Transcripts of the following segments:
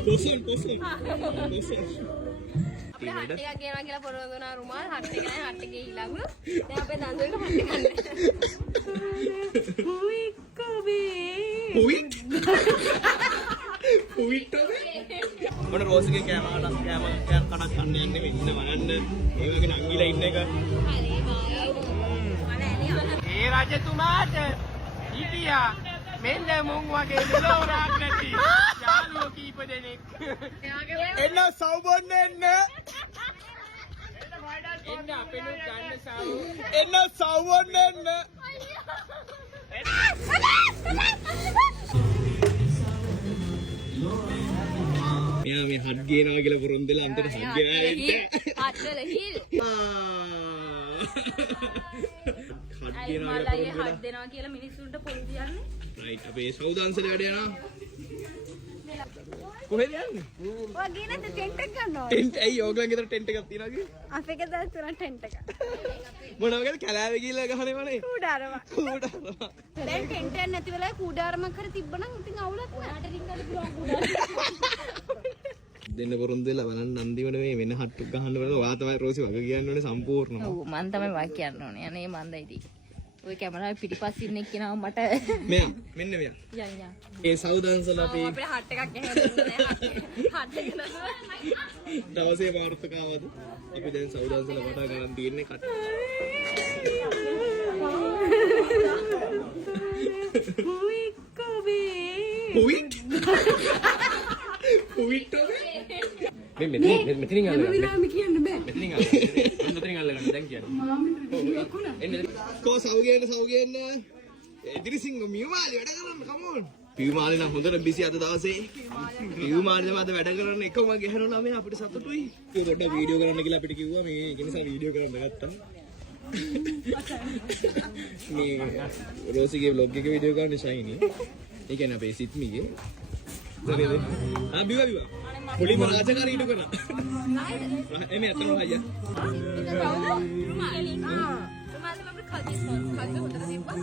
Bosan. අපේ hut එකක් ගෙනවා කියලා පොරොන්දු වුණා රුමාල් හට් එක නෑ හට් එකේ ඊළඟු දැන් අපේ දන්දුවේක හට් එකක් නෑ Huit මොන රෝසිගේ කෑම කඩක් කන්න යන්නේ මෙන්න බලන්න ඒ වගේ නංගිලා ඉන්න එක ඒ රජතුමාට හිටියා මෙන්න මුන් වගේ දෙලවරක් නැති යාළුවෝ කීප දෙනෙක් එන්න සවුබොන්න එන්න අපෙනුත් ගන්න සව් එන්න සවුබොන්න එන්න මෙයා මේ හත් ගේනවා කියලා පොරොන්දුලා අන්තර හත් ගෙනා ඉන්න හත්වල හිල් හත් ගේනවා මලයි හත් දෙනවා කියලා මිනිස්සුන්ට පොල් කියන්නේ රයිට් අපේ සෞදාංශලේ වැඩ යනවා කොහෙද යන්නේ ඔය ගේනද ටෙන්ට් එක ගන්නවා ටෙන්ට් ඇයි ඕගලන් ගෙදර ටෙන්ට් එකක් තියනවා කි අපේ ගෙදර තුන ටෙන්ට් එක මොනවද කැලෑවේ ගිහලා ගහන්නේ මනේ කුඩාරම කුඩාරම දැන් ටෙන්ට් එක නැති වෙලාවේ කුඩාරමක් හරි තිබ්බනම් ඉතින් අවුලක් ඔයාට රින්ගන්න පුළුවන් කුඩාරම දෙන්න පොරොන්දුලා බලන්න අන්තිමට මේ වෙන හට්ටුක් ගහන්න බලලා ඔයා තමයි රෝසි වග කියන්න ඕනේ සම්පූර්ණව ඔව් මම තමයි වාක් කියන්න ඕනේ අනේ මන්දයි දී ඔය කැමරාවේ පිටිපස්ස ඉන්න එක්කෙනාව මට මෙයා මෙන්න මෙයා යන්න ඒ සෞදාංශල අපි අපේ හට් එකක් ගහන්න නෑ හට් එක දවසේ වාර්තාවද අපි දැන් සෞදාංශල වටා ගන්න තියෙන්නේ කට හුයිට් මේ මෙතනින් අල්ලගන්න කියන්න බෑ මෙතනින් අල්ලගන්න දැන් කියන්න එන්න කෝ සව් ගේන්න ඉදිරිසිංහ මියුමාලි වැඩ කරන්න කමෝන් පියුමාලි නම් හොඳට බිසි අද දවසේ පියුමාලි නම් අද වැඩ කරන්න එකම ගහනවා මේ අපිට සතුටුයි ඒ පොඩ්ඩක් වීඩියෝ කරන්න කියලා අපිට කිව්වා මේ ඒ නිසා වීඩියෝ කරන්න ගත්තා මේ රෝසිගේ vlog එකේ වීඩියෝ කරන්න ෂයිනි ඒ කියන්නේ අපේ සිත්මිගේ හරිද බිවා මුලින්ම රාජකාරී ඉටු කරා එමේ අතන අයියා රුමාලි අපේ කල්දි හොදට තිබ්බා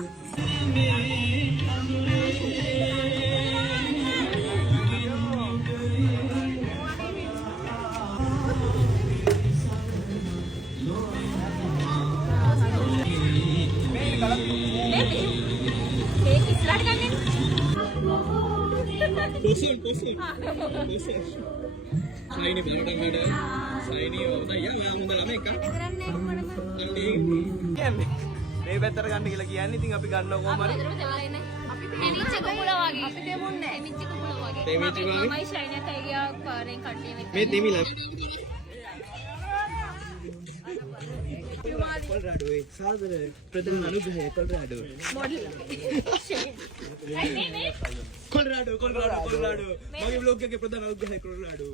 Posun. Saini බලටම වැඩ. Saini වුණා යා මම හොඳ ළමයි එක. මේ පැත්තට ගන්න කියලා කියන්නේ. ඉතින් අපි ගන්නවා කොහොම හරි. අපි දෙමිච්ච කුකුල වගේ. අපි දෙමුන්නේ. දෙමිච්ච කුකුල වගේ. දෙමිච්ච කුකුල වගේ. මයි ෂයිනත් අයියා පාරෙන් කට්ටිය මේ දෙමිලා. කොල්රාඩෝ ඒ සාදර ප්‍රධාන අනුග්‍රහය කොල්රාඩෝ. මොඩල්. කොල්රාඩෝ මගේ vlog එකේ ප්‍රධාන අනුග්‍රහය කොල්රාඩෝ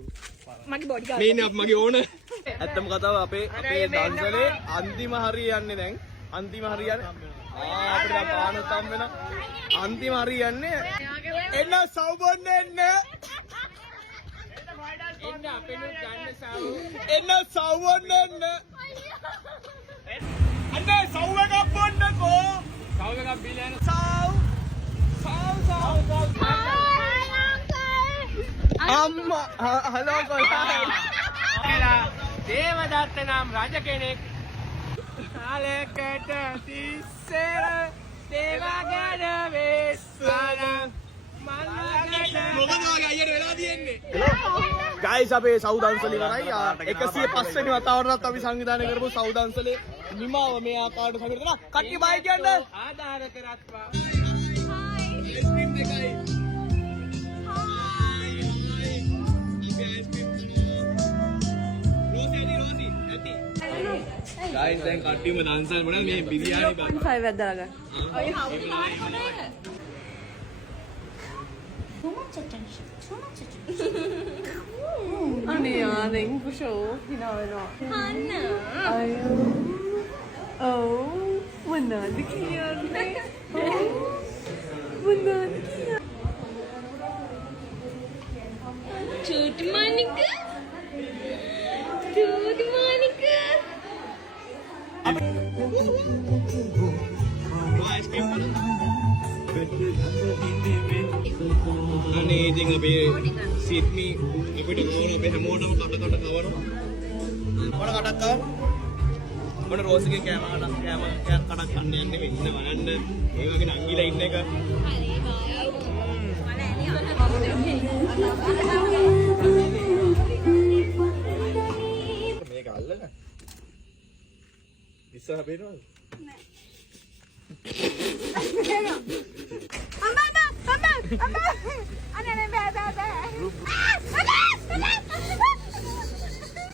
මගේ බොඩි ගාඩ් මේ නේ මගේ ඕන ඇත්තම කතාව අපේ දන්සලේ අන්තිම හරිය යන්නේ දැන් අන්තිම හරිය යන්නේ අපිට පානොත් හම් වෙන අන්තිම හරිය යන්නේ එන්න සවුබොන්න එන්න අපෙනුත් ගන්න සව් එන්න සවුබොන්න එන්න අන්න සව් එකක් බොන්නකෝ සව් එකක් බීලා යන සව් අම්මා හලෝ කොල්ලා දේවදත්ත නම් රජ කෙනෙක් කාලයකට තිස්සර දේවගණ වෙස්සන මොකද වගේ අයියට වෙලා තියෙන්නේ ගයිස් අපේ සෞදාංශලේ ඉවරයි 105 වෙනි වතාවටත් අපි සංවිධානය කරපු සෞදාංශලේ නිමාව මේ ආකාරයට සමීරතන කට්ටිය බයි කියන්නේ ආධාර කරත්වා අයිස්ක්‍රීම් දෙකයි රෝසි ඇති ගයිස් දැන් කට්ටියම දන්සල් මොනවද මේ බිරියානි බා 5 වැද්දලා ගන්න ඔය හවුස් කාඩ් හොනේ Too much attention. 아니야, 냉부셔. 희나왜너? Hanna. 아유. 원나는 귀여운데. 원나는 귀여워. Good morning. Good morning. 아이스크림 අනේ ඉතින් අපි සිඩ්නි අපිට ඕන අපි හැමෝටම කට කවනවා. මොන කටක් කවන? මොන රෝසිගේ කෑම කටක් කන්න යන්නේ වෙන්න බලන්න. ඒ වගේ නංගිලා ඉන්න එක. මේක අල්ලගන්න. ඉස්සහ බේරවල. අම්මා අනේ බෑ